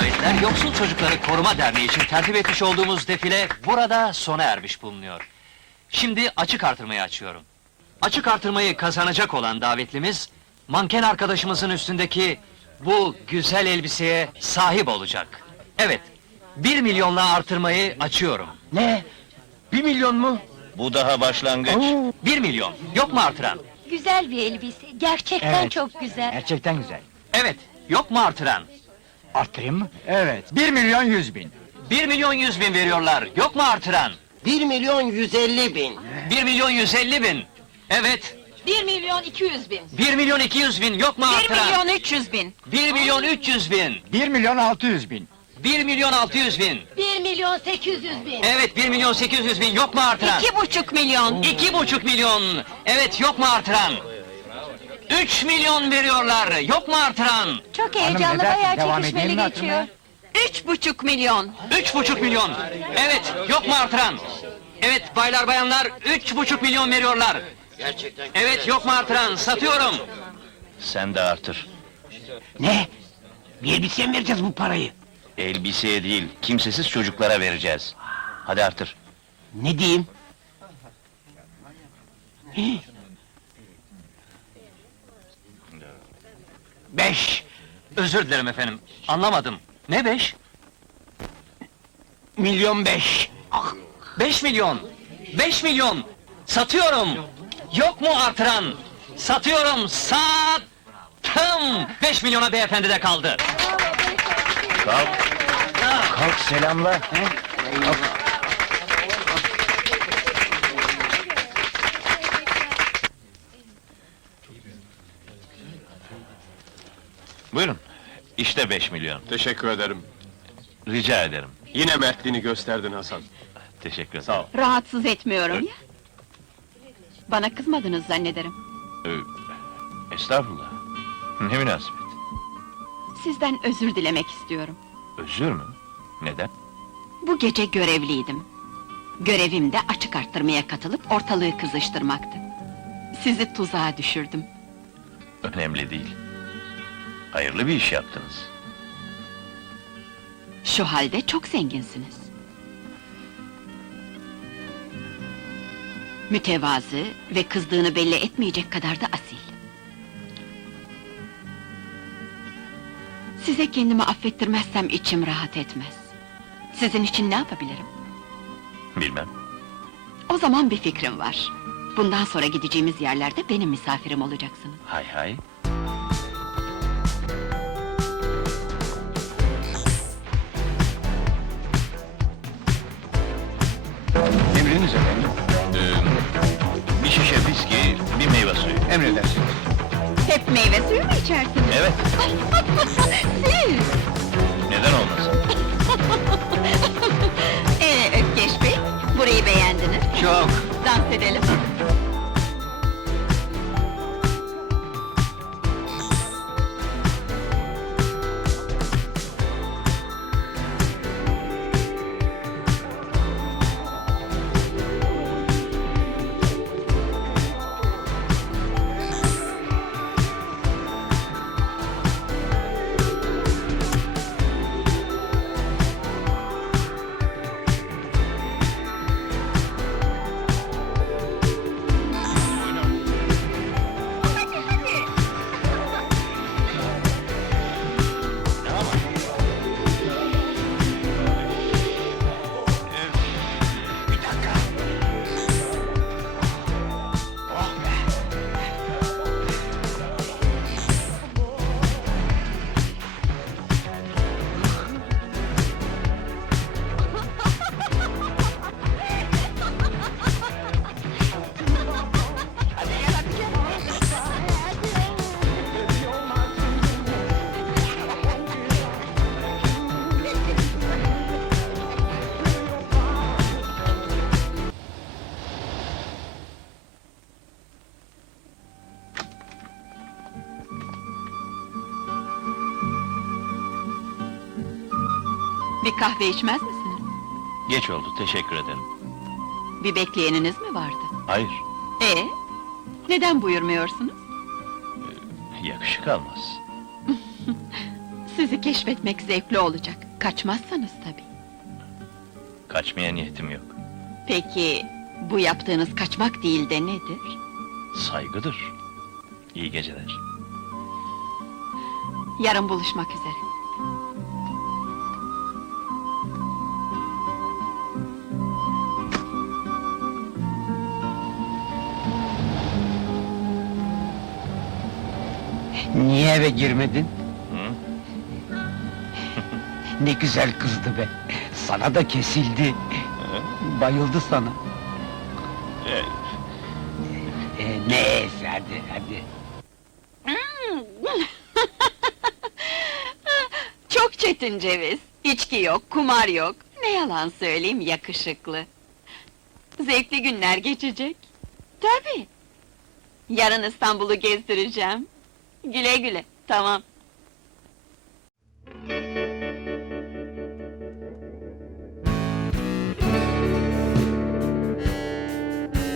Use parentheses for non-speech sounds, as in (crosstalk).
davetler, Yoksul Çocukları Koruma Derneği için tertip etmiş olduğumuz defile burada sona ermiş bulunuyor. Şimdi açık artırmayı açıyorum. Açık artırmayı kazanacak olan davetlimiz, manken arkadaşımızın üstündeki bu güzel elbiseye sahip olacak. Evet, bir milyonla artırmayı açıyorum. Ne? Bir milyon mu? Bu daha başlangıç. Bir milyon, yok mu artıran? Güzel bir elbise, gerçekten Evet. çok güzel. Gerçekten güzel. Evet, yok mu artıran? Arttırayım mı? Evet. Bir milyon yüz bin. Bir milyon yüz bin veriyorlar, yok mu artıran? 1 milyon 150 bin. Bir milyon yüz elli bin. Evet, 1 milyon 200 bin. bir milyon iki yüz bin, yok mu 1 artıran? milyon 300 bin. Bir milyon üç yüz bin. Bir milyon altı yüz bin. Bir milyon altı yüz bin. 1 milyon 800 bin. Evet, bir milyon sekiz yüz bin, yok mu artıran? İki buçuk milyon. İki buçuk milyon. Evet, yok mu artıran? Üç milyon veriyorlar, yok mu artıran? Çok heyecanlı, neden? bayağı Devam çekişmeli edelim mi geçiyor. Üç buçuk milyon. Üç buçuk milyon. Evet, yok mu artıran? Evet, baylar bayanlar, üç buçuk milyon veriyorlar. Gerçekten Evet, yok mu artıran? Satıyorum. Sen de artır. Ne? Bir elbiseye mi vereceğiz bu parayı? Elbiseye değil, kimsesiz çocuklara vereceğiz. Hadi artır. Ne diyeyim? Beş. Özür dilerim efendim, anlamadım. Ne beş? Milyon beş. Beş milyon! Beş milyon! Satıyorum! Yok mu artıran? Satıyorum, sattım! Beş milyona beyefendi de kaldı. Kalk. Kalk selamla. Buyurun. İşte beş milyon. Teşekkür ederim. Rica ederim. Yine mertliğini gösterdin Hasan. Teşekkür ederim. Sağ ol. Rahatsız etmiyorum ya. Bana kızmadınız zannederim. Ee, estağfurullah. Ne münasebet. Sizden özür dilemek istiyorum. Özür mü? Neden? Bu gece görevliydim. Görevim de açık arttırmaya katılıp ortalığı kızıştırmaktı. Sizi tuzağa düşürdüm. Önemli değil. Hayırlı bir iş yaptınız. Şu halde çok zenginsiniz. Mütevazı ve kızdığını belli etmeyecek kadar da asil. Size kendimi affettirmezsem içim rahat etmez. Sizin için ne yapabilirim? Bilmem. O zaman bir fikrim var. Bundan sonra gideceğimiz yerlerde benim misafirim olacaksınız. Hay hay. Meyve suyu mu içersiniz? Evet, Siz! neden olmasın? (laughs) Ee, Ökkeş Bey, burayı beğendiniz. Çok. Dans edelim. Bir kahve içmez misiniz? Geç oldu, teşekkür ederim. Bir bekleyeniniz mi vardı? Hayır, Ee, neden buyurmuyorsunuz? yakışık almaz. Siz (laughs) Sizi keşfetmek zevkli olacak. Kaçmazsanız tabii. Kaçmaya niyetim yok. Peki, bu yaptığınız kaçmak değil de nedir? Saygıdır. İyi geceler. Yarın buluşmak üzere. Niye eve girmedin? Hı? (laughs) Ne güzel kızdı be. Sana da kesildi. Bayıldı sana. Ee, Ee, neyse hadi hadi. (laughs) Çok çetin ceviz. İçki yok, kumar yok. Ne yalan söyleyeyim, yakışıklı. Zevkli günler geçecek. Tabii. Yarın İstanbul'u gezdireceğim. Güle güle, tamam.